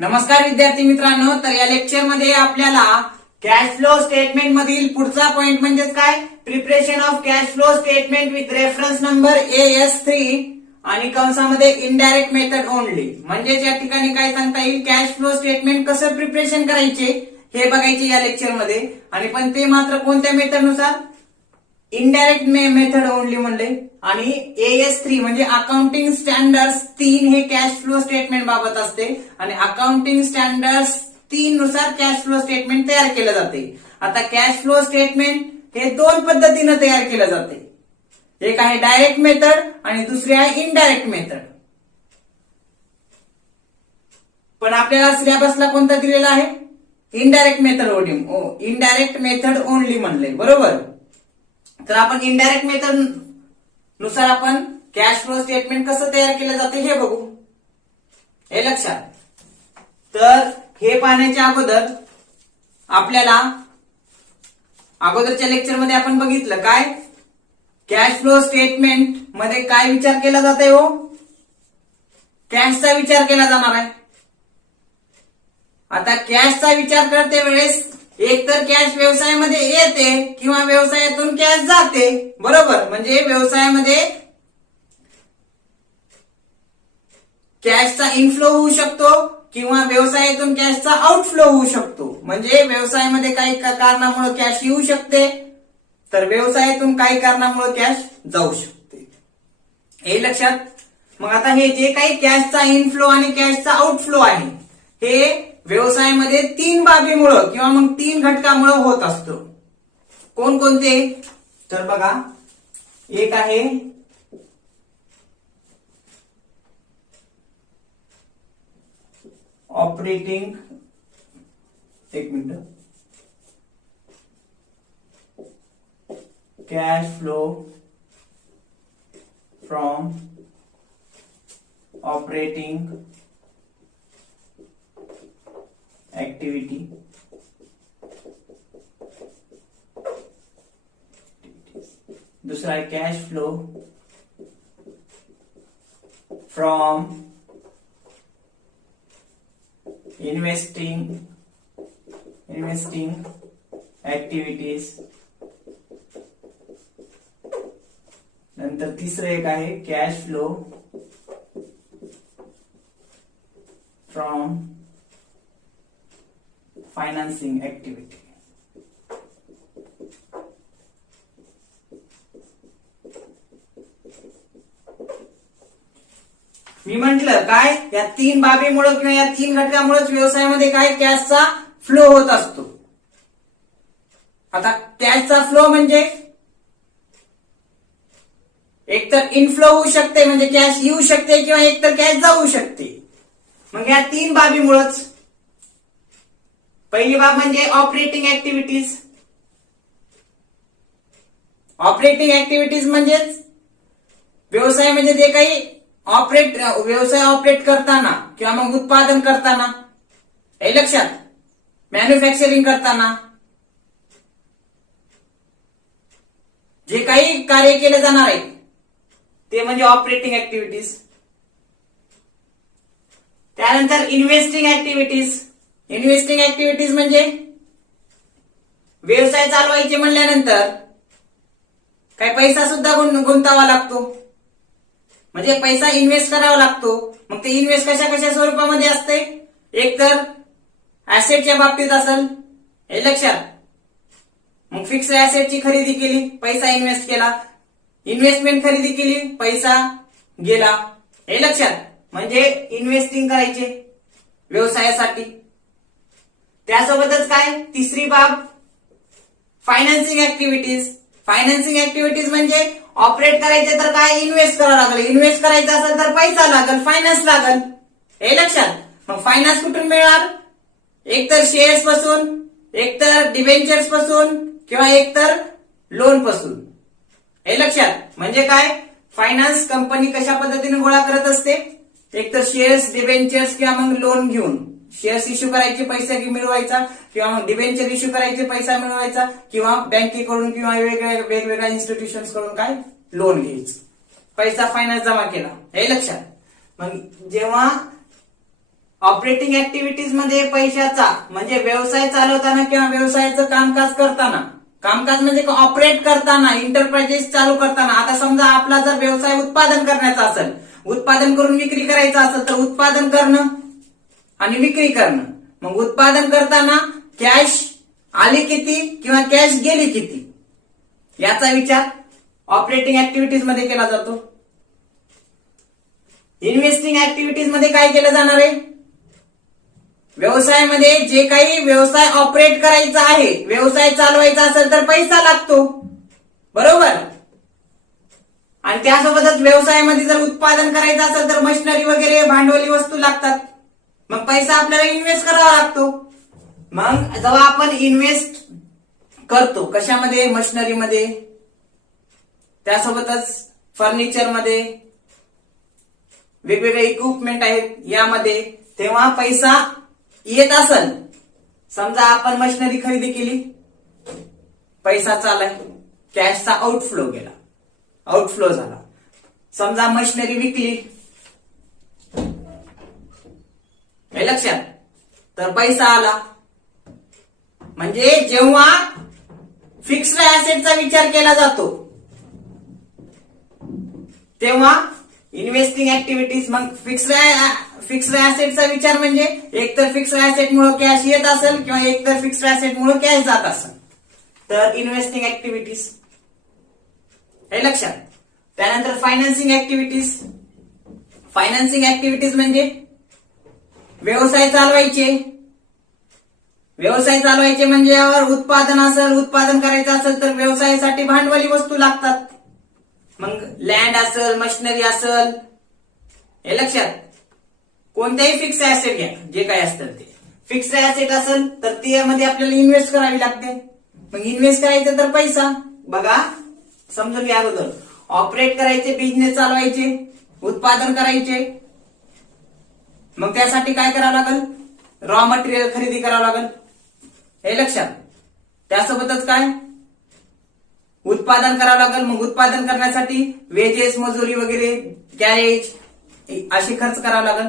नमस्कार विद्यार्थी मित्रांनो, तर या लेक्चर मध्ये आपल्याला कॅश फ्लो स्टेटमेंट मधील पुढचा पॉइंट म्हणजेच काय, preparation of cash flow statement with reference number AS3 आणि कंसामध्ये इनडायरेक्ट मेथड ओनली, म्हणजेच या ठिकाणी काय सांगता येईल, कॅश फ्लो स्टेटमेंट कसं प्रिपरेशन करायचे हे बघायचे या लेक्चर मध्ये. आणि पण ते मात्र कोणत्या मेथड नुसार, इनडायरेक्ट मेथड ओनली म्हणले. आणि AS3 म्हणजे अकाउंटिंग स्टँडर्ड्स 3 हे कॅश फ्लो स्टेटमेंट बाबत असते आणि अकाउंटिंग स्टँडर्ड्स 3 नुसार कॅश फ्लो स्टेटमेंट तयार केलं जाते. आता कॅश फ्लो स्टेटमेंट हे दोन पद्धतीने तयार केलं जाते, एक आहे डायरेक्ट मेथड आणि दुसरी आहे इनडायरेक्ट मेथड. पण आपल्याला सिलेबसला कोणता दिलेला आहे, indirect method indirect method only म्हणले, बरोबर. तर आपण इनडायरेक्ट मेथड नुसार आपण कॅश फ्लो स्टेटमेंट कसं तयार केलं जाते हे बघू, हे लक्षात. तर हे पाहण्याच्या अगोदर आपल्याला अगोदरच्या लेक्चर मध्ये आपण बघितलं काय, कॅश फ्लो स्टेटमेंट मध्ये काय विचार केला जाते हो, कॅशचा विचार केला जाणार आहे. आता कॅशचा विचार करते वेळेस एक तर कॅश व्यवसायामध्ये येते किंवा व्यवसायातून कॅश जाते, बरोबर. म्हणजे व्यवसायामध्ये कॅशचा इनफ्लो होऊ शकतो किंवा व्यवसायातून कॅशचा आउटफ्लो होऊ शकतो. म्हणजे व्यवसायामध्ये काही कारणामुळे कॅश येऊ शकते, तर व्यवसायातून काही कारणामुळे कॅश जाऊ शकते, हे लक्षात. मग आता हे जे काही कॅशचा इनफ्लो आणि कॅशचा आउटफ्लो आहे हे व्यवसायामध्ये 3 बाबीमुळं किंवा मग 3 घटकामुळे होत असतो. कोणकोणते, तर बघा, एक आहे ऑपरेटिंग, एक minute, cash flow from operating activity, दूसरा है cash flow from investing activities. नंतर तिसरं एक आहे cash flow from financing activity. मी म्हंटल काय, या 3 बाबीमुळे किंवा या 3 घटकामुळेच व्यवसायामध्ये काय कॅशचा फ्लो होत असतो. आता कॅशचा फ्लो म्हणजे एकतर इनफ्लो होऊ शकते म्हणजे कॅश येऊ शकते किंवा एकतर कॅश जाऊ शकते. मग या 3 बाबीमुळेच, पहिली बाब म्हणजे ऑपरेटिंग ऍक्टिव्हिटीज. ऑपरेटिंग ऍक्टिव्हिटीज म्हणजेच व्यवसायामध्ये जे काही व्यवसाय ऑपरेट करताना किंवा मग उत्पादन करताना, हे लक्षात, मॅन्युफॅक्चरिंग करताना जे काही कार्य केले जाणार आहे ते म्हणजे ऑपरेटिंग ऍक्टिव्हिटीज. त्यानंतर इन्व्हेस्टिंग ऍक्टिव्हिटीज. इन्व्हेस्टिंग ऍक्टिव्हिटीज म्हणजे व्यवसाय चालवायचे म्हणल्यानंतर काही पैसा सुद्धा गुंतावा लागतो, म्हणजे पैसा इन्व्हेस्ट करावा लागतो. मग ते इन्व्हेस्ट कशा स्वरूपामध्ये असते, एक तर ऍसेटच्या बाबतीत असेल, हे लक्षात. मग फिक्स ऍसेटची खरेदी केली, पैसा इन्व्हेस्ट केला, इन्व्हेस्टमेंट खरेदी केली, पैसा गेला, हे लक्षात. म्हणजे इन्व्हेस्टिंग करायचे व्यवसायासाठी. त्यासोबतच काय, तिसरी बाब फायनान्सिंग ऍक्टिव्हिटीज. फायनान्सिंग ऍक्टिव्हिटीज म्हणजे ऑपरेट करायचे तर काय, इन्व्हेस्ट करावं लागेल, इन्व्हेस्ट करायचं असेल तर पैसा लागेल, फायनान्स लागेल, हे लक्षात. मग फायनान्स कुठून मिळणार, एकतर शेअर्स पासून, एकतर डिबेंचर्स पासून किंवा एकतर लोन पासून, हे लक्षात. म्हणजे काय, फायनान्स कंपनी कशा पद्धतीने गोळा करत असते, एकतर शेअर्स, डिबेंचर्स किंवा मग लोन घेऊन. शेअर्स इश्यू करायचे, पैसा मिळवायचा, किंवा मग डिबेंचर इश्यू करायचे, पैसा मिळवायचा, किंवा बँकेकडून किंवा वेगवेगळ्या इन्स्टिट्यूशन्स कडून काय लोन घ्यायचं, पैसा फायनान्स जमा केला, हे लक्षात. मग जेव्हा ऑपरेटिंग ऍक्टिव्हिटीज मध्ये पैशाचा म्हणजे व्यवसाय चालवताना किंवा व्यवसायाचं कामकाज करताना, कामकाज म्हणजे ऑपरेट करताना, इंटरप्राइजेस चालू करताना. आता समजा आपला जर व्यवसाय उत्पादन करण्याचा असेल, उत्पादन करून विक्री करायचं असेल तर उत्पादन करणं आणि विक्री करणं. मग उत्पादन करताना कॅश आली किती किंवा कॅश गेली किती याचा विचार ऑपरेटिंग ऍक्टिव्हिटीज मध्ये केला जातो. इन्व्हेस्टिंग ऍक्टिव्हिटीज मध्ये काय केलं जाणार आहे? व्यवसायामध्ये जे काही व्यवसाय ऑपरेट करायचा आहे, व्यवसाय चालवायचा असेल तर पैसा लागतो, बरोबर. आणि त्यासोबतच व्यवसायामध्ये जर उत्पादन करायचं असेल तर मशिनरी वगैरे भांडवली वस्तू लागतात. मग पैसा आपल्याला इन्व्हेस्ट करावा लागतो. मग जेव्हा आपण इन्व्हेस्ट करतो कशामध्ये? मशिनरीमध्ये, त्यासोबतच फर्निचरमध्ये, वेगवेगळे इक्विपमेंट आहेत यामध्ये, तेव्हा पैसा येत असेल. समजा आपण मशिनरी खरेदी केली, पैसा चालाय, कॅशचा आउटफ्लो गेला, आउटफ्लो झाला. समजा मशिनरी विकली, हे लक्षात, तर पैसा आला. म्हणजे जेव्हा फिक्स्ड ऍसेटचा विचार केला जातो तेव्हा इन्व्हेस्टिंग ऍक्टिव्हिटीज. मग फिक्स्ड ऍसेटचा विचार म्हणजे एकतर फिक्स्ड ऍसेट मुळे कॅश येत असेल किंवा एकतर फिक्स्ड ऍसेट मुळे कॅश जात असेल, तर इन्व्हेस्टिंग ऍक्टिव्हिटीज, हे लक्षात. त्यानंतर फायनान्सिंग ऍक्टिव्हिटीज. फायनान्सिंग ऍक्टिव्हिटीज म्हणजे व्यवसाय चालवायचे. व्यवसाय चालवायचे म्हणजे यावर उत्पादन असेल, उत्पादन करायचं असेल तर व्यवसायासाठी भांडवली वस्तू लागतात. मग लँड असेल, मशिनरी असेल, हे लक्षात. कोणत्याही फिक्स ऍसेट घ्या, जे काही असतील ते फिक्स्ड ऍसेट असेल तर त्यामध्ये आपल्याला इन्व्हेस्ट करावी लागते. मग इन्व्हेस्ट करायचं तर पैसा. बघा समजून घ्या अगोदर. ऑपरेट करायचे, बिझनेस चालवायचे, उत्पादन करायचे. मग त्यासाठी काय करावं लागेल? रॉ मटेरियल खरेदी करावं लागेल, हे लक्षात. त्यासोबतच काय? उत्पादन करावं लागेल. मग उत्पादन करण्यासाठी वेजेस, मजुरी वगैरे, कॅरेज असे खर्च करावा लागेल.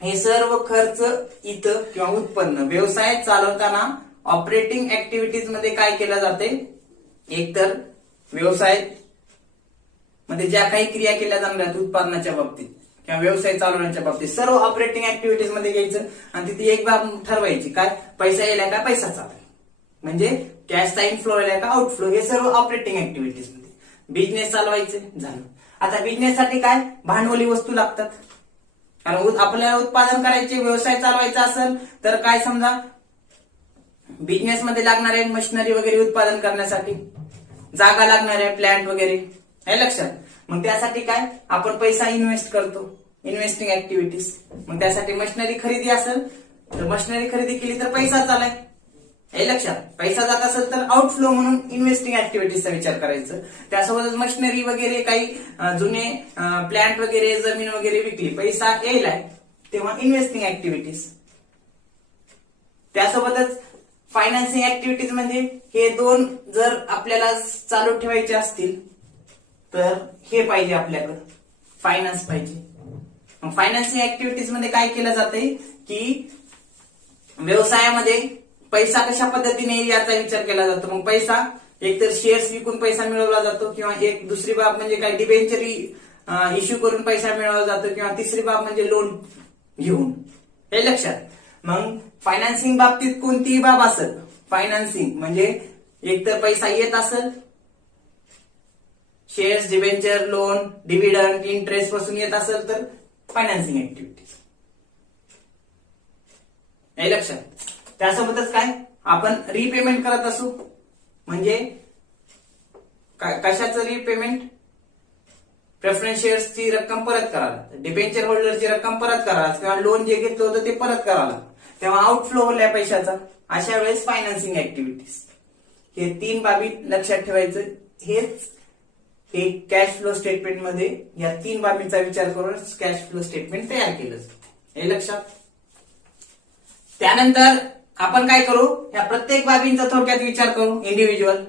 हे सर्व खर्च इथं किंवा उत्पन्न व्यवसाय चालवताना ऑपरेटिंग ऍक्टिव्हिटीज मध्ये काय केलं जाते? एकतर व्यवसाय मध्ये ज्या काही क्रिया केल्या जाणार आहेत उत्पादनाच्या बाबतीत किंवा व्यवसाय चालवण्याच्या बाबतीत सर्व ऑपरेटिंग ऍक्टिव्हिटीज मध्ये घ्यायचं आणि तिथे एक बाब ठरवायची, काय पैसा येलाय का पैसा चाललाय, म्हणजे कॅशचा इनफ्लो येलाय का आउटफ्लो, हे सर्व ऑपरेटिंग ऍक्टिव्हिटीज मध्ये. बिझनेस चालवायचे झालं. आता बिझनेस साठी काय? भांडवली वस्तू लागतात. कारण आपल्याला उत्पादन करायचे, व्यवसाय चालवायचा असेल तर काय, समजा बिझनेस मध्ये लागणारे मशिनरी वगैरे उत्पादन करण्यासाठी जागा लागणार आहे, प्लांट वगैरे, हे लक्षात. मग त्यासाठी काय? आपण पैसा इन्व्हेस्ट करतो, इन्व्हेस्टिंग ऍक्टिव्हिटीज. मग त्यासाठी मशिनरी खरेदी असेल तर मशिनरी खरेदी केली तर पैसा चालाय, हे लक्षात. पैसा जात असेल तर आउटफ्लो म्हणून इन्व्हेस्टिंग ऍक्टिव्हिटीजचा विचार करायचा. त्यासोबतच मशिनरी वगैरे, काही जुने प्लांट वगैरे, जमीन वगैरे विकली, पैसा येईलाय, तेव्हा इन्व्हेस्टिंग ऍक्टिव्हिटीज. त्यासोबतच फायनान्सिंग ऍक्टिव्हिटीज म्हणजे हे दोन जर आपल्याला चालू ठेवायचे असतील तर हे पाहिजे आपल्याकडे, फायनान्स पाहिजे. मग फायनान्सिंग ऍक्टिव्हिटीज मध्ये काय केलं जातंय की व्यवसायामध्ये पैसा कशा पद्धतीने येईल याचा विचार केला जातो. मग पैसा एकतर शेअर्स विकून पैसा मिळवला जातो किंवा एक दुसरी बाब म्हणजे काय डिबेंचर इश्यू करून पैसा मिळवला जातो किंवा तिसरी बाब म्हणजे लोन घेऊन, हे लक्षात. मग फायनान्सिंग बाबतीत कोणतीही बाब असेल, फायनान्सिंग म्हणजे एकतर पैसा येत असेल, shares, debenture, loan, dividend, interest पासून येत असेल तर फायनान्सिंग ऍक्टिव्हिटीज, हे लक्षात. त्यासोबतच काय? आपण रिपेमेंट करत असू म्हणजे कशाचं रिपेमेंट? प्रेफरन्स शेअर्सची रक्कम परत करायला, डिबेंचर होल्डरची रक्कम परत करायला किंवा लोन जे घेतलं होतं ते परत करायला, तेव्हा आउटफ्लो होलाय पैशाचा. अशा वेळेस फायनान्सिंग ऍक्टिव्हिटीज. हे तीन बाबी लक्षात ठेवायचं. हेच हे कॅश फ्लो स्टेटमेंट मध्ये या तीन बाबींचा विचार करून कॅश फ्लो स्टेटमेंट तयार केलं जातं, हे लक्षात. त्यानंतर आपण काय करू? या प्रत्येक बाबींचा थोडक्यात विचार करू इंडिव्हिज्युअल.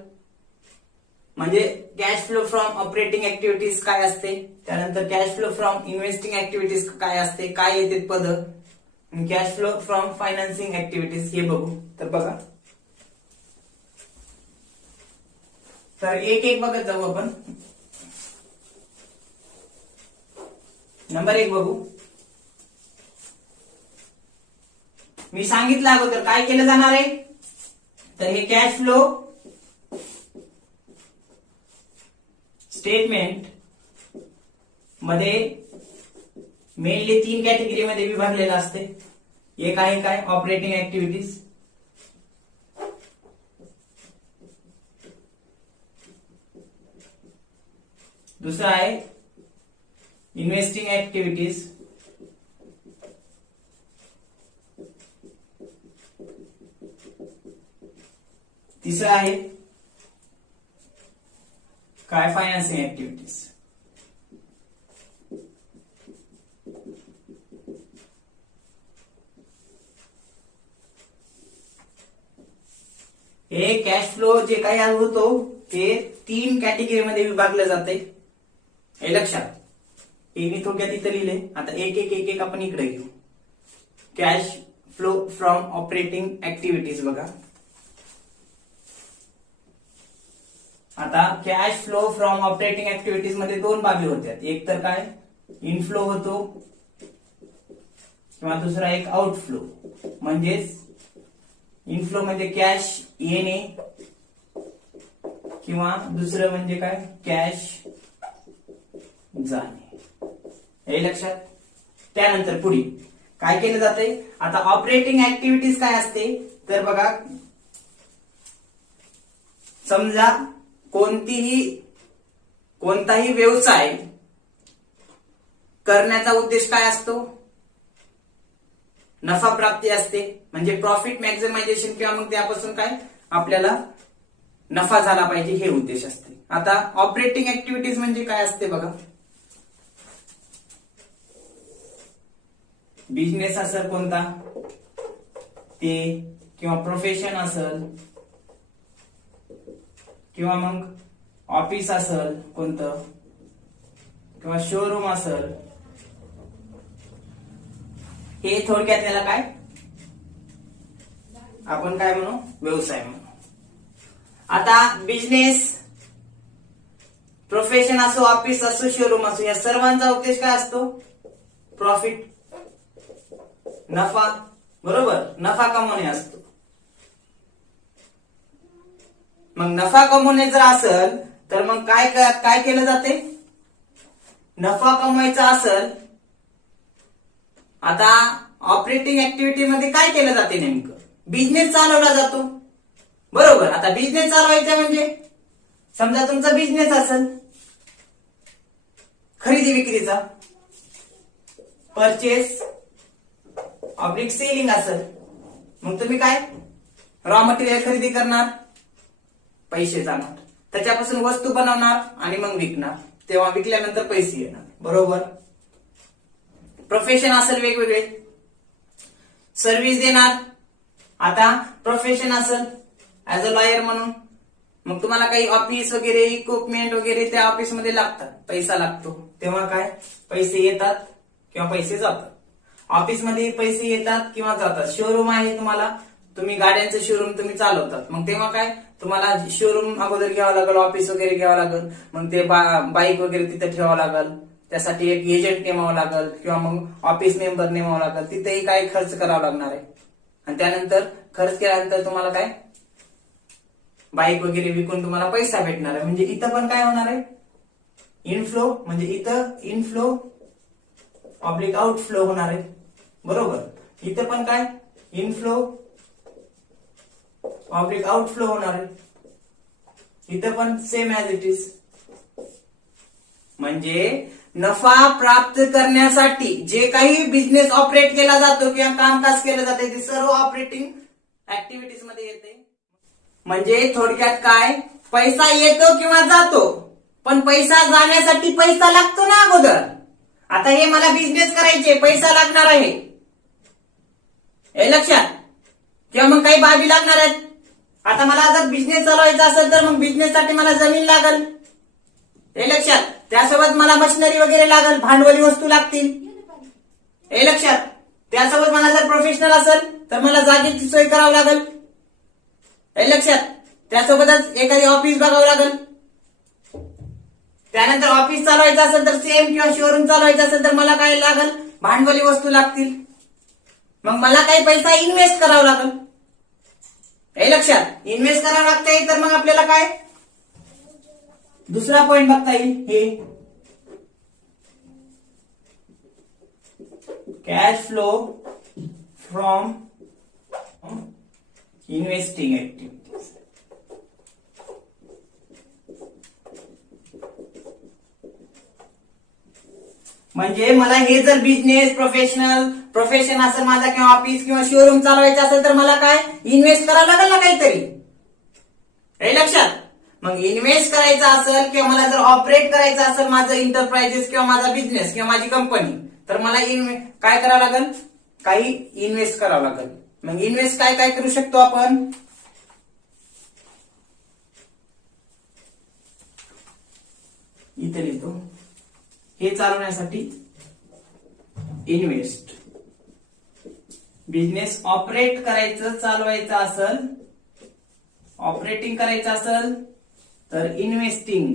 म्हणजे cash flow from operating activities काय असते, त्यानंतर cash flow from investing activities काय असते, काय येते पद, cash flow from financing activities हे बघू. तर बघा, तर एक एक बघत जाऊ आपण. नंबर 1 बघू. मी सांगितलं अगोदर काय केलं जाणार आहे, तर हे कॅश फ्लो स्टेटमेंट मध्ये मेनली 3 कॅटेगरी मध्ये विभागलेलं असते. एक आहे काय, ऑपरेटिंग ऍक्टिव्हिटीज. दुसरा आहे इन्व्हेस्टिंग ऍक्टिव्हिटीज. तिसरा आहे काय, फायनान्सिंग ऍक्टिव्हिटीज. हे कॅश फ्लो जे काही होतो ते 3 कॅटेगरी मध्ये विभागलं जाते, हे लक्षात. हे मी थोडक्यात इथं लिहिले. आता एक एक एक एक आपण इकडे घेऊ. Cash flow from operating activities बघा. आता cash flow from operating activities मध्ये 2 बाबी होत्या. एक तर काय, इनफ्लो होतो किंवा दुसरा एक आउटफ्लो. म्हणजेच इनफ्लो म्हणजे कॅश येणे किंवा दुसरं म्हणजे काय, कॅश जाणे. हे लक्षात. त्यानंतर पुढे काय केलं जाते. आता ऑपरेटिंग ऍक्टिव्हिटीज काय असते, तर बघा, समजा कोणताही व्यवसाय करण्याचा उद्देश काय असतो, नफा प्राप्ती असते. म्हणजे प्रॉफिट मॅक्झिमायझेशन किंवा मग त्यापासून काय आपल्याला नफा झाला पाहिजे हे उद्देश असते. आता ऑपरेटिंग ऍक्टिव्हिटीज म्हणजे काय असते बघा. बिझनेस असेल कोणता ते, किंवा प्रोफेशन असेल, किंवा मग ऑफिस असेल कोणतं, किंवा शोरूम असेल. हे थोडक्यात त्याला काय आपण काय म्हणू, व्यवसाय म्हणू. आता बिझनेस, प्रोफेशन असो, ऑफिस असो, शोरूम असो, या सर्वांचा उद्देश काय असतो, प्रॉफिट, नफा. बरोबर, नफा कमवणे असतो. मग नफा कमवणे जर असेल तर मग काय केलं जाते, नफा कमवायचा असेल. आता ऑपरेटिंग ऍक्टिव्हिटी मध्ये काय केलं जाते, नेमकं बिझनेस चालवला जातो. बरोबर. आता बिझनेस चालवायचा म्हणजे समजा तुमचा बिझनेस असेल खरेदी विक्रीचा, परचेस ऑब्लिक सेलिंग असेल. मग तुम्ही काय रॉ मटेरियल खरेदी करणार, पैसे जाणार, त्याच्यापासून वस्तू बनवणार आणि मग विकणार, तेव्हा विकल्यानंतर पैसे येणार. बरोबर. प्रोफेशन असेल वेगवेगळे, सर्व्हिस देणार. आता प्रोफेशन असेल ऍज अ लॉयर म्हणून, मग तुम्हाला काही ऑफिस वगैरे इक्विपमेंट वगैरे त्या ऑफिस मध्ये लागतात, पैसा लागतो, तेव्हा काय पैसे येतात किंवा पैसे जातात. ऑफिस मध्ये पैसे येतात किंवा जातात. शोरूम आहे तुम्हाला, तुम्ही गाड्यांचं शोरूम तुम्ही चालवतात, मग तेव्हा काय तुम्हाला शोरूम अगोदर घ्यावं लागेल, ऑफिस वगैरे घ्यावं लागेल, मग ते बाईक वगैरे तिथे ठेवावं लागेल, त्यासाठी एक एजंट नेमावं लागेल किंवा मग ऑफिस मेंबर नेमावं लागेल, तिथेही काय खर्च करावा लागणार आहे. आणि त्यानंतर खर्च केल्यानंतर तुम्हाला काय बाईक वगैरे विकून तुम्हाला पैसा भेटणार आहे. म्हणजे इथं पण काय होणार आहे, इनफ्लो. म्हणजे इथं इनफ्लो ऑब्लिक आउटफ्लो होणार आहे. बरोबर. इथं पण काय इनफ्लो ऑब्लिक आउटफ्लो होणार आहे. इथं पण सेम ऍज इट इज. म्हणजे नफा प्राप्त करण्यासाठी जे काही बिझनेस ऑपरेट केला जातो किंवा कामकाज केलं जाते ते सर्व ऑपरेटिंग ऍक्टिव्हिटीज मध्ये येते. म्हणजे थोडक्यात काय, पैसा येतो किंवा जातो, पण पैसा जाण्यासाठी पैसा लागतो ना अगोदर. आता हे मला बिझनेस करायचे, पैसा लागणार आहे, हे लक्षात. किंवा मग काही बाबी लागणार आहेत, आता मला जर बिझनेस चालवायचा असेल तर मग बिझनेस साठी मला जमीन लागल, हे लक्षात. त्यासोबत मला मशिनरी वगैरे लागल, भांडवली वस्तू लागतील, हे लक्षात. त्यासोबत मला जर प्रोफेशनल असेल तर मला जागेची सोय करावी लागल, हे लक्षात. त्यासोबतच एखादी ऑफिस बघावं लागल. त्यानंतर ऑफिस चालवायचं असेल तर सेम किंवा शोरूम चालवायचं असेल तर मला काय लागल, भांडवली वस्तू लागतील. मग मला काही पैसा इन्व्हेस्ट करावा लागल, हे लक्षात. इन्व्हेस्ट करावं लागतंय तर मग आपल्याला काय दुसरा पॉइंट बघता येईल, हे cash flow from investing activities. म्हणजे मला हे जर बिझनेस प्रोफेशन असेल माझा किंवा ऑफिस किंवा शोरूम चालवायचं असेल तर मला काय इन्व्हेस्ट करावं लागेल ना काहीतरी, हे लक्षात. मग इन्व्हेस्ट करायचं असेल किंवा मला जर ऑपरेट करायचं असेल माझं इंटरप्राइजेस किंवा माझा बिझनेस किंवा माझी कंपनी, तर मला काय करावं लागेल, काही इन्व्हेस्ट करावं लागेल. मग इन्व्हेस्ट काय काय करू शकतो आपण, इथे लिहितो, हे चालवण्यासाठी इन्व्हेस्ट. बिझनेस ऑपरेट करायचं चालवायचं असेल, ऑपरेटिंग करायचं असेल तर इन्व्हेस्टिंग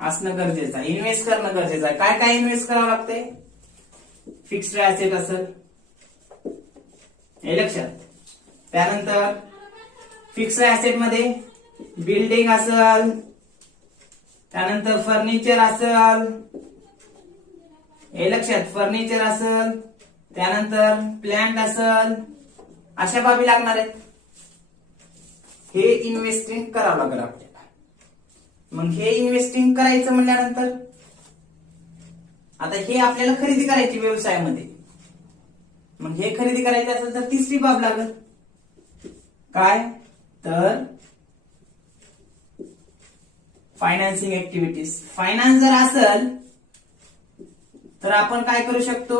असणं गरजेचं आहे, इन्व्हेस्ट करणं गरजेचं आहे. काय काय इन्व्हेस्ट करावं लागतंय, फिक्स्ड ऍसेट असेल, हे लक्षात. त्यानंतर फिक्स्ड ऍसेट मध्ये बिल्डिंग असेल, त्यानंतर फर्निचर असेल, हे लक्षात, फर्निचर असेल, त्यानंतर प्लांट असेल, अशा बाबी लागणार आहेत. हे इन्व्हेस्टिंग करावं लागेल आपल्याला. मग हे इन्व्हेस्टिंग करायचं म्हणल्यानंतर आता हे आपल्याला खरेदी करायची व्यवसायामध्ये. मग हे खरेदी करायचं असेल तर तिसरी बाब लागेल, काय तर फायनान्सिंग ऍक्टिव्हिटीज. फायनान्स जर असेल तर आपण काय करू शकतो,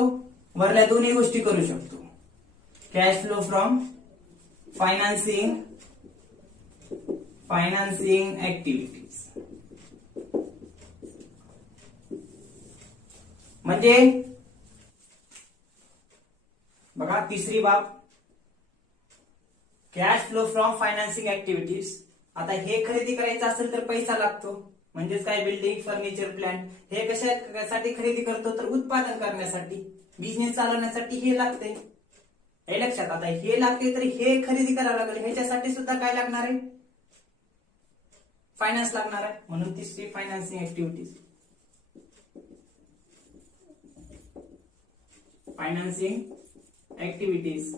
वरल्या दोन्ही गोष्टी करू शकतो. Cash flow from financing activities. म्हणजे बघा तिसरी बाब, cash flow from financing activities. आता हे खरेदी करायचं असेल तर पैसा लागतो, म्हणजेच काय बिल्डिंग फर्निचर प्लांट. हे कशासाठी खरेदी करतो तर उत्पादन करण्यासाठी, बिझनेस चालवण्यासाठी हे लागते, हे लक्षात. आता हे लागते तर हे खरेदी करावं लागेल, ह्याच्यासाठी सुद्धा काय लागणार आहे, फायनान्स लागणार आहे. म्हणून तिसरी फायनान्सिंग ऍक्टिव्हिटीज, फायनान्सिंग ऍक्टिव्हिटीज.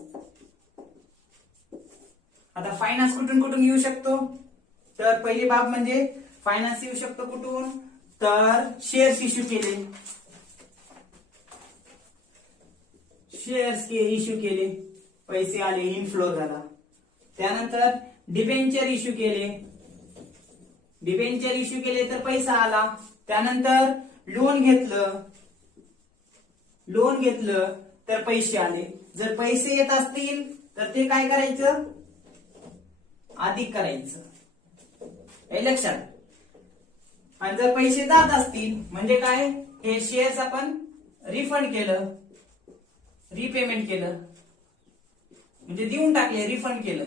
आता फायनान्स कुठून कुठून येऊ शकतो, तर पहिली बाब म्हणजे फायनान्स येऊ शकतो कुठून, तर शेअर्स इश्यू केले, शेअर्स इश्यू केले, पैसे आले, इनफ्लो झाला. त्यानंतर डिबेंचर इश्यू केले, डिबेंचर इश्यू केले तर पैसा आला. त्यानंतर लोन घेतलं तर पैसे आले. जर पैसे येत असतील तर ते काय करायचं, अधिक करायचं, हे लक्षात. आणि जर पैसे जात असतील म्हणजे काय, हे शेअर्स आपण रिफंड केलं, रिपेमेंट केलं, म्हणजे देऊन टाकले, रिफंड केलं,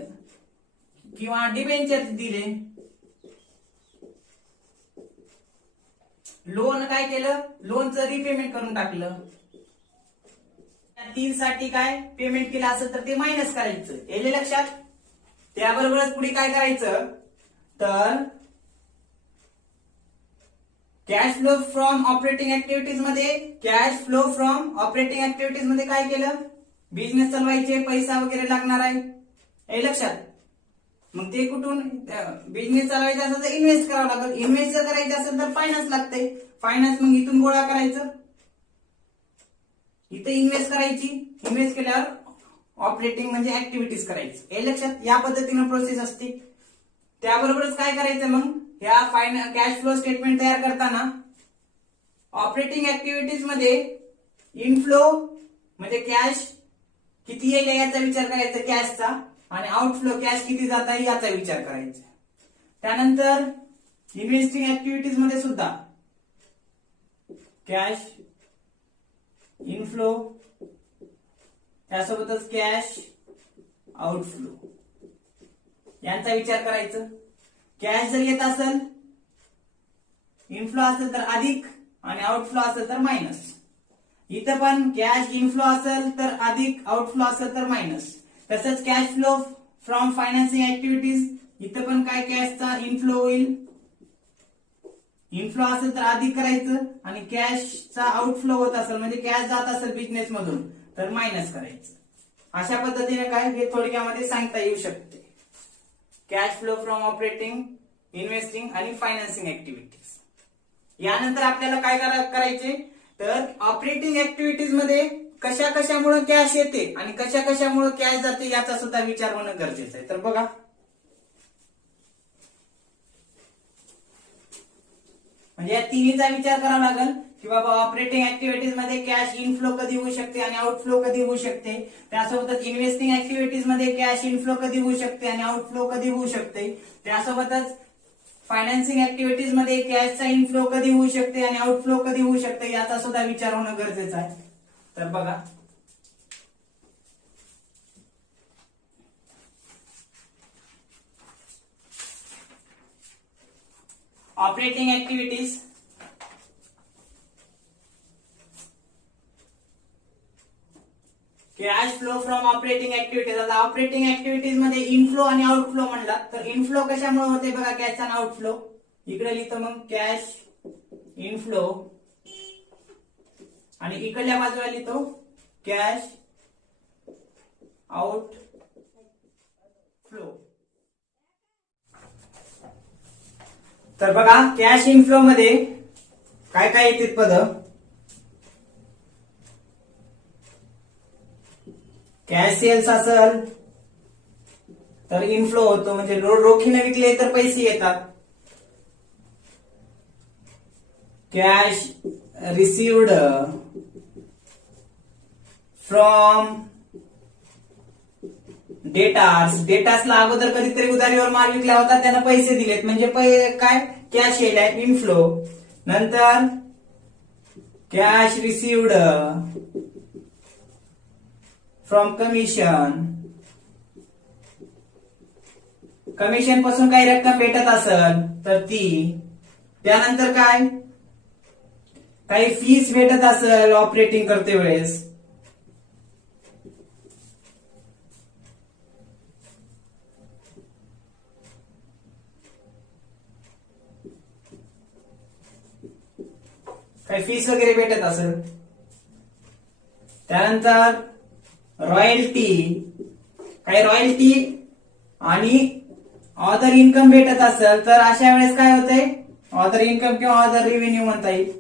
किंवा डिबेंचर दिले. लोन काय केलं, लोनचं रिपेमेंट करून टाकलं. तीन साठी काय पेमेंट केलं असेल तर ते मायनस करायचं, हे लक्षात. त्याबरोबरच पुढे काय करायचं, तर cash flow from operating activities मध्ये, cash flow from operating activities मध्ये काय केलं, बिझनेस चालवायचे, पैसा वगैरे लागणार आहे, हे लक्षात. मग ते कुठून, बिझनेस चालवायचा असेल तर इन्व्हेस्ट करावं लागेल, इन्व्हेस्ट जर करायचं असेल तर फायनान्स लागते, फायनान्स मग इथून गोळा करायचं, इथे इन्व्हेस्ट करायची, इन्व्हेस्ट केल्यावर ऑपरेटिंग म्हणजे ऍक्टिव्हिटीज करायची, हे लक्षात. या पद्धतीने प्रोसेस असते. त्याबरोबरच काय करायचं, मग या कॅश फ्लो स्टेटमेंट तयार करताना ऑपरेटिंग ऍक्टिव्हिटीज मध्ये इनफ्लो म्हणजे कॅश किती येईल याचा विचार करायचा, कॅशचा. आणि आउटफ्लो कॅश किती जात आहे याचा विचार करायचा. त्यानंतर इन्व्हेस्टिंग ऍक्टिव्हिटीज मध्ये सुद्धा कॅश इनफ्लो त्यासोबतच कॅश आउटफ्लो यांचा विचार करायचा. कॅश जर येत असेल, इनफ्लो असेल तर अधिक आणि आउटफ्लो असेल तर मायनस. इथं पण कॅश इनफ्लो असेल तर अधिक, आउटफ्लो असेल तर मायनस. तसंच cash flow from financing activities, इथं पण काय कॅशचा इनफ्लो होईल, इनफ्लो असेल तर अधिक करायचं आणि कॅशचा आउटफ्लो होत असेल म्हणजे कॅश जात असेल बिझनेस मधून तर मायनस करायचं. अशा पद्धतीने काय हे थोडक्यामध्ये सांगता येऊ शकते. Cash flow from operating, investing आणि फायनान्सिंग ऍक्टिव्हिटीज. यानंतर आपल्याला काय करायचे तर ऑपरेटिंग ऍक्टिव्हिटीज मध्ये कशा कशामुळे कॅश येते आणि कशा कशामुळे कॅश जाते याचा सुद्धा विचार होणं गरजेचं आहे. तर बघा, म्हणजे या तिन्हीचा विचार करावा लागेल की बाबा ऑपरेटिंग ऍक्टिव्हिटीज मध्ये कॅश इनफ्लो कधी होऊ शकते आणि आउटफ्लो कधी होऊ शकते. त्यासोबतच इन्व्हेस्टिंग ऍक्टिव्हिटीज मध्ये कॅश इनफ्लो कधी होऊ शकते आणि आउटफ्लो कधी होऊ शकते. त्यासोबतच फायनान्सिंग ऍक्टिव्हिटीज मध्ये कॅशचा इनफ्लो कधी होऊ शकते आणि आउटफ्लो कधी होऊ शकते याचा सुद्धा विचार होणं गरजेचं आहे. तर बघा, operating activities cash flow from operating activities. आता ऑपरेटिंग ऍक्टिव्हिटीज मध्ये इनफ्लो आणि आउटफ्लो म्हणला तर इनफ्लो कशामुळे होते बघा, कॅश आणि आउटफ्लो. इकडे लिहितो मग कॅश इनफ्लो आणि इकडल्या बाजूला लिहितो कॅश आउटफ्लो. तर बघा, कॅश इनफ्लो मध्ये काय काय येतात पद. कॅश सेल्स असेल तर इनफ्लो होतो, म्हणजे रोखीने विकले तर पैसे येतात. कॅश रिसिव्ड फ्रॉम डेटार्सला अगोदर कधीतरी उधारीवर माल विकला होता, त्यांना पैसे दिलेत म्हणजे काय कॅश येईल इनफ्लो. नंतर कॅश रिसिव्ड फ्रॉम कमिशन पासून काही रक्कम भेटत असेल तर ती. त्यानंतर काय काही फीस भेटत असेल ऑपरेटिंग करते वेळेस, काही फीस वगैरे भेटत असेल. त्यानंतर रॉयल्टी, काही रॉयल्टी आणि अदर इन्कम भेटत असेल तर अशा वेळेस काय होतंय, अदर इन्कम किंवा अदर रेव्हेन्यू म्हणता येईल.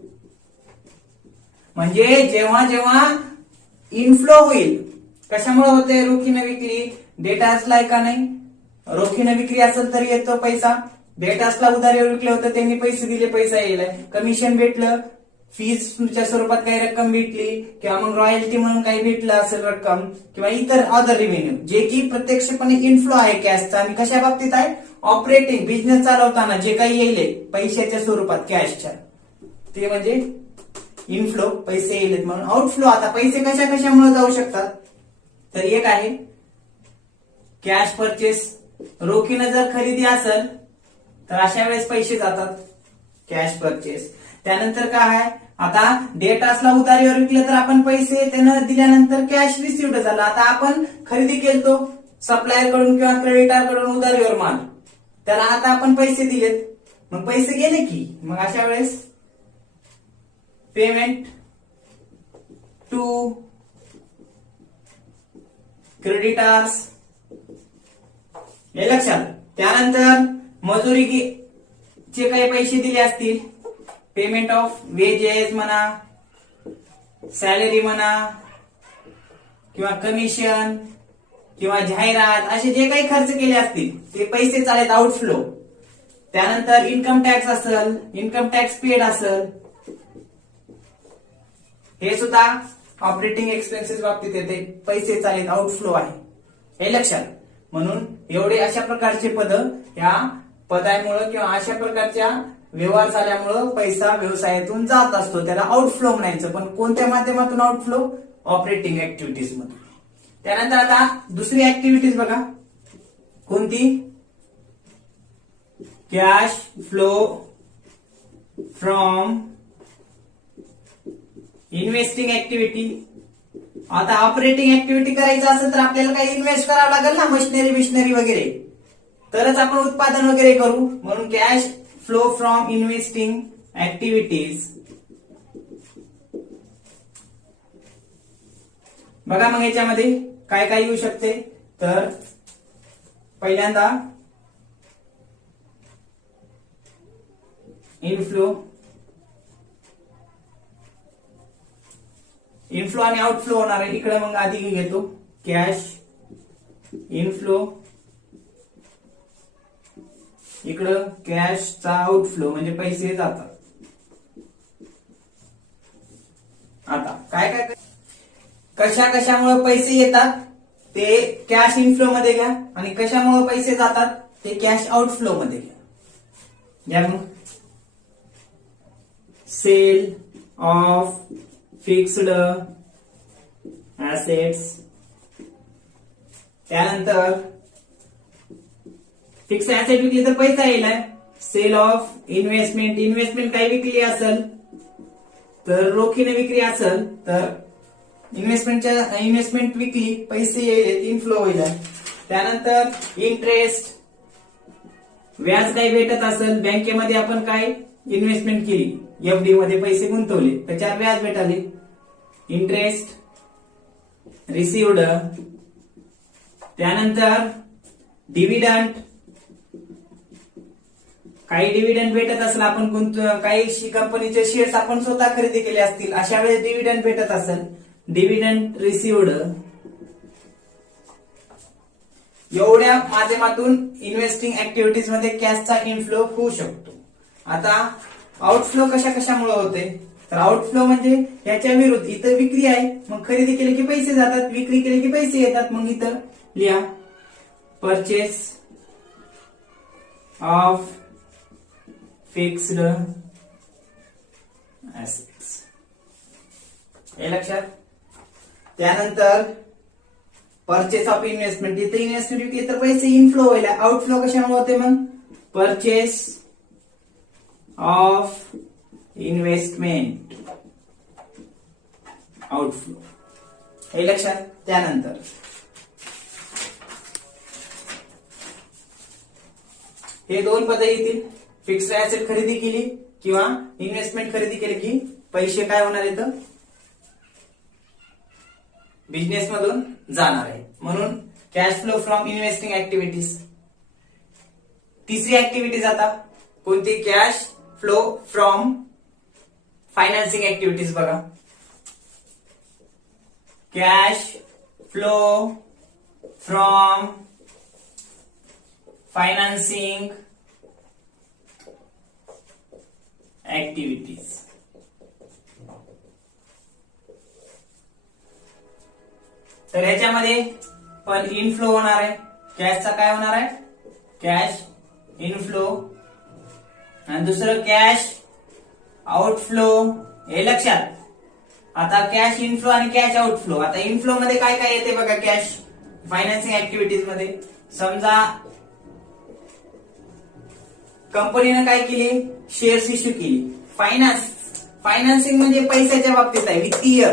म्हणजे जेव्हा जेव्हा इनफ्लो होईल, कशामुळे होते, रोखीने विकली, डेटासला का नाही, रोखीने विक्री असेल तर येतो पैसा. डेटासला उधारीवर विकले होते, त्यांनी पैसे दिले, पैसा येईल. कमिशन भेटलं, फीजच्या स्वरूपात काही रक्कम भेटली किंवा मग रॉयल्टी म्हणून काही भेटलं असेल रक्कम किंवा इतर अदर रेव्हेन्यू, जे की प्रत्यक्षपणे इनफ्लो आहे कॅशचा. आणि कशा बाबतीत आहे, ऑपरेटिंग बिझनेस चालवताना जे काही येईल पैशाच्या स्वरूपात कॅशच्या, ते म्हणजे इनफ्लो, पैसे येईल. म्हणून आउटफ्लो. आता पैसे कशा कशामुळे जाऊ शकतात तर एक आहे कॅश परचेस, रोखीनं जर खरेदी असेल तर अशा वेळेस पैसे जातात, कॅश परचेस. त्यानंतर काय आहे, आता डेटासला उधारीवर विकलं तर आपण पैसे त्यानं दिल्यानंतर कॅश रिसिव्ड झाला. आता आपण खरेदी केलतो सप्लायर कडून किंवा क्रेडिटर कडून उधारीवर माल, त्याला आता आपण पैसे दिलेत, मग पैसे गेले की मग अशा वेळेस पेमेंट टू क्रेडिटर्स, हे लक्षात. त्यानंतर मजुरीचे काही पैसे दिले असतील, पेमेंट ऑफ वेजेस म्हणा, सॅलरी म्हणा किंवा कमिशन किंवा जाहिरात, असे जे काही खर्च केले असतील ते पैसे चालेत, आउटफ्लो. त्यानंतर इन्कम टॅक्स असेल, इन्कम टॅक्स पेड असेल, हे सुद्धा ऑपरेटिंग एक्सपेन्सेस बाबतीत येते, पैसे चालेत, आउटफ्लो आहे, हे लक्षात. म्हणून एवढे अशा प्रकारचे पद या पदामुळे किंवा अशा प्रकारच्या व्यवहार झाल्यामुळं पैसा व्यवसायातून जात असतो, त्याला आउटफ्लो म्हणायचं. पण कोणत्या माध्यमातून आउटफ्लो? ऑपरेटिंग ऍक्टिव्हिटीज मधून. त्यानंतर आता दुसरी ऍक्टिव्हिटीज बघा कोणती? Cash flow from investing activity. आता ऑपरेटिंग ऍक्टिव्हिटी करायचं असेल तर आपल्याला काही इन्व्हेस्ट करावं लागेल ना, मशिनरी बिशनरी वगैरे, तरच आपण उत्पादन वगैरे करू. म्हणून cash flow from investing activities. बघा मग याच्यामध्ये काय काय येऊ शकते, तर पहिल्यांदा इनफ्लो आणि आउटफ्लो होणार आहे. इकडे मग आधी घेतो कॅश इनफ्लो, इकडं कॅशचा आउटफ्लो म्हणजे पैसे जातात. आता काय काय कशामुळे पैसे येतात ते कॅश इनफ्लो मध्ये घ्या आणि कशामुळे पैसे जातात ते कॅश आउटफ्लो मध्ये घ्या. मग सेल ऑफ फिक्स्ड ऍसेट्स, त्यानंतर फिक्स्ड ऍसेट विकली तर पैसा येईल. सेल ऑफ इन्व्हेस्टमेंट काही विकली असेल तर रोखीने विक्री असेल तर इन्व्हेस्टमेंट विकली पैसे येईल, इनफ्लो होईल. त्यानंतर इंटरेस्ट, व्याज काही भेटत असेल, बँकेमध्ये आपण काय इन्व्हेस्टमेंट केली, एफडी मध्ये पैसे गुंतवले त्याच्यावर व्याज भेटाले, इंटरेस्ट रिसिव्ड. त्यानंतर डिव्हिडंड, काही डिव्हिडंड भेटत असेल, आपण काही कंपनीचे शेअर्स आपण स्वतः खरेदी केले असतील, अशा वेळेस डिव्हिडंड भेटत असेल, डिव्हिडंड रिसिव्ड. एवढ्या माध्यमातून इन्व्हेस्टिंग ऍक्टिव्हिटीज मध्ये कॅशचा इनफ्लो होऊ शकतो. आता आउटफ्लो कशामुळे होते, तर आउटफ्लो म्हणजे याच्या विरुद्ध. इथं विक्री आहे, मग खरेदी केली की पैसे जातात, विक्री केली की पैसे येतात. मग इथं लिहा परचेस ऑफ फिक्स्ड ऍसेट्स, हे लक्षात. त्यानंतर परचेस ऑफ इन्व्हेस्टमेंट, इथं इन्व्हेस्टमेंट विकली तर पैसे इनफ्लो व्हायला. आउटफ्लो कशामुळे होते मग? परचेस ऑफ इन्व्हेस्टमेंट आउटफ्लो, हे लक्षात. त्यानंतर हे दोन पद येतील, फिक्स्ड ऍसेट खरेदी केली किंवा इन्व्हेस्टमेंट खरेदी केली की पैसे काय होणार आहेत, बिझनेस मधून जाणार आहे. म्हणून cash flow from investing activities. तिसरी ऍक्टिव्हिटीज आता कोणती? Cash flow from financing activities. बघा cash flow from financing activities. तर ह्याच्यामध्ये पण इनफ्लो होणार आहे, कॅशचा काय होणार आहे? Cash inflow. आणि दुसरं कॅश आउटफ्लो, हे लक्षात. आता कॅश इनफ्लो आणि कॅश आउटफ्लो. आता इनफ्लो मध्ये काय काय येते बघा, कॅश फायनान्सिंग ऍक्टिव्हिटीज मध्ये. समजा कंपनीने काय केली, शेअर्स इश्यू केली. फायनान्सिंग म्हणजे पैशाच्या बाबतीत आहे, वित्तीय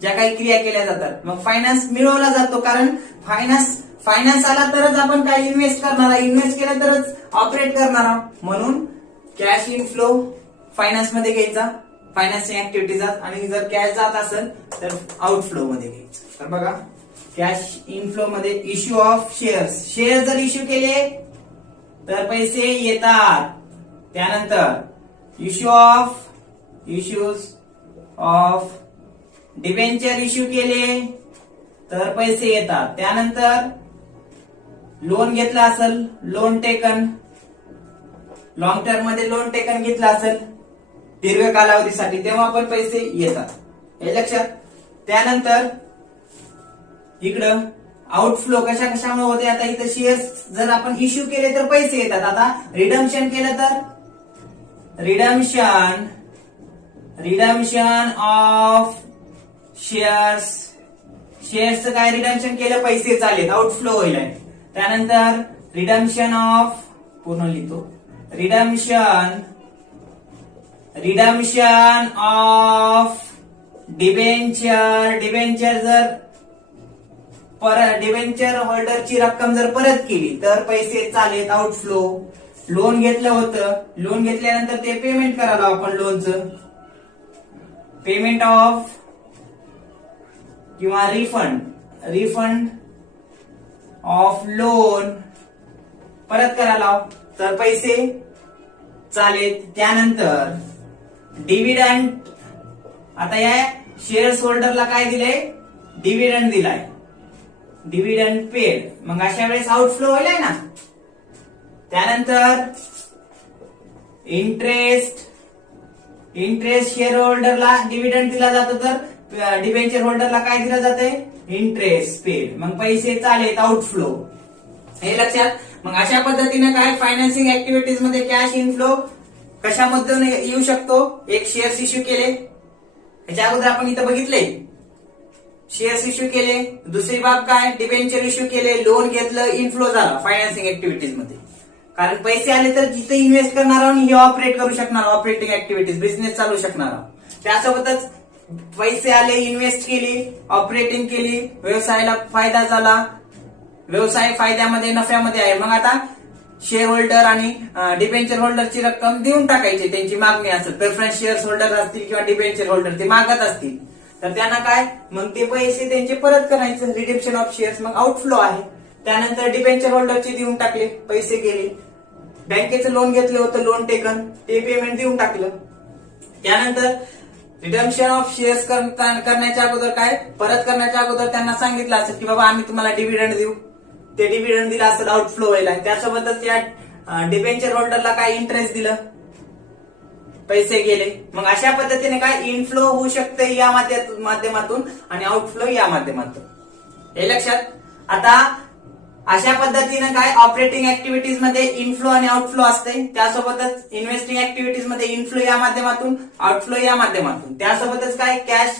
ज्या काही क्रिया केल्या जातात. मग फायनान्स मिळवला जातो, कारण फायनान्स आला तरच आपण काय इन्व्हेस्ट करणार आहे, इन्व्हेस्ट केलं तरच ऑपरेट करणार आहोत. म्हणून कॅश इनफ्लो फायनान्स मध्ये घ्यायचा, फायनान्सिंग ऍक्टिव्हिटीज. आणि जर कॅश जात असेल तर आउटफ्लो मध्ये घ्यायचं. तर बघा कॅश इनफ्लो मध्ये इश्यू ऑफ शेअर जर इश्यू केले तर पैसे येतात. त्यानंतर इश्यूज ऑफ डिबेंचर इश्यू केले तर पैसे येतात. त्यानंतर लोन घेतला असेल, लोन टेकन, लॉंग टर्म मध्ये लोन टेकन घेतला असेल दीर्घ कालावधीसाठी, तेव्हा पण पैसे येतात, हे लक्षात. त्यानंतर इकडं आउटफ्लो कशा कशामुळे होते, आता इथं शेअर्स जर आपण इश्यू केले तर पैसे येतात. आता रिडम्पशन केलं तर रिडम्पशन ऑफ शेअर्सचं काय रिडम्पशन केलं पैसे चालेल, आउटफ्लो होईल. त्यानंतर रिडम्पशन ऑफ पूर्ण लिहितो, रिडम्पशन ऑफ डिबेंचर जर डिबेंचर होल्डरची रक्कम जर परत केली तर पैसे चालेल, आउटफ्लो. लोन घेतलं होतं, लोन घेतल्यानंतर ते पेमेंट करायला आपण लोनचं पेमेंट ऑफ किंवा रिफंड ऑफ लोन परत करायला तर पैसे चालेल. त्यानंतर डिव्हिडंड, आता या शेअर्स होल्डरला काय दिलंय, डिव्हिडंड दिलाय, डिव्हिडंड पेड. मग अशा वेळेस आउटफ्लो होईल ना. त्यानंतर इंटरेस्ट शेअर होल्डरला डिव्हिडंड दिला जातो तर डिबेंचर होल्डरला काय दिलं जातंय, इंटरेस्ट पेड. मग पैसे चालेल, आउटफ्लो. हे लक्षात. मग अशा पद्धतीने काय फायनान्सिंग ऍक्टिव्हिटीज मध्ये कॅश इनफ्लो कशामधून येऊ शकतो, एक शेअर्स इश्यू केले, याच्या अगोदर आपण इथं बघितले शेअर्स इश्यू केले. दुसरी बाब काय, डिबेंचर इश्यू केले, लोन घेतलं, इनफ्लो झाला फायनान्सिंग ऍक्टिव्हिटीज मध्ये. कारण पैसे आले तर जिथे इन्व्हेस्ट करणार आहोत हे ऑपरेट करू शकणार, ऑपरेटिंग ऍक्टिव्हिटीज बिझनेस चालू शकणार आहोत. त्यासोबतच पैसे आले, इन्व्हेस्ट केली, ऑपरेटिंग केली, व्यवसायाला फायदा झाला, व्यवसाय फायद्यामध्ये नफ्यामध्ये आहे. मग आता शेअर होल्डर आणि डिबेंचर होल्डरची रक्कम देऊन टाकायची, त्यांची मागणी असेल, प्रेफरन्स शेअर्स होल्डर असतील किंवा डिबेंचर होल्डर ते मागत असतील तर त्यांना काय, मग ते पैसे त्यांचे परत करायचं, रिडेम्पशन ऑफ शेअर्स. मग आउटफ्लो आहे. त्यानंतर डिबेंचर होल्डरचे देऊन टाकले, पैसे गेले. बँकेचं लोन घेतलं होतं, लोन टेकन, ते पेमेंट देऊन टाकलं. त्यानंतर रिडम्पशन ऑफ शेअर्स करण्याच्या अगोदर काय, परत करण्याच्या अगोदर त्यांना सांगितलं असेल की बाबा आम्ही तुम्हाला डिव्हिडंड देऊ, ते डिव्हिडंड दिलं असेल, आउटफ्लो व्हायला. त्यासोबतच त्या डिबेंचर होल्डरला काय इंटरेस्ट दिलं, पैसे गेले. मग अशा पद्धतीने काय इनफ्लो होऊ शकते या माध्यमातून आणि आउटफ्लो या माध्यमातून. हे लक्षात. आता अशा पद्धतीने काय ऑपरेटिंग ऍक्टिव्हिटीज मध्ये इनफ्लो आणि आउटफ्लो असते. त्यासोबतच इन्व्हेस्टिंग ऍक्टिव्हिटीज मध्ये इनफ्लो या माध्यमातून, आउटफ्लो या माध्यमातून. त्यासोबतच काय cash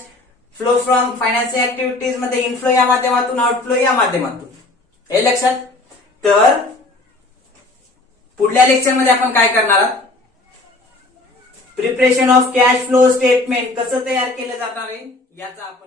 flow from financial activities मध्ये इनफ्लो या माध्यमातून, आउटफ्लो या माध्यमातून. हे लक्षात. तर पुढल्या लेक्चर मध्ये आपण काय करणार आहोत, preparation of cash flow statement कसं तयार केलं जाणार आहे याचा आपण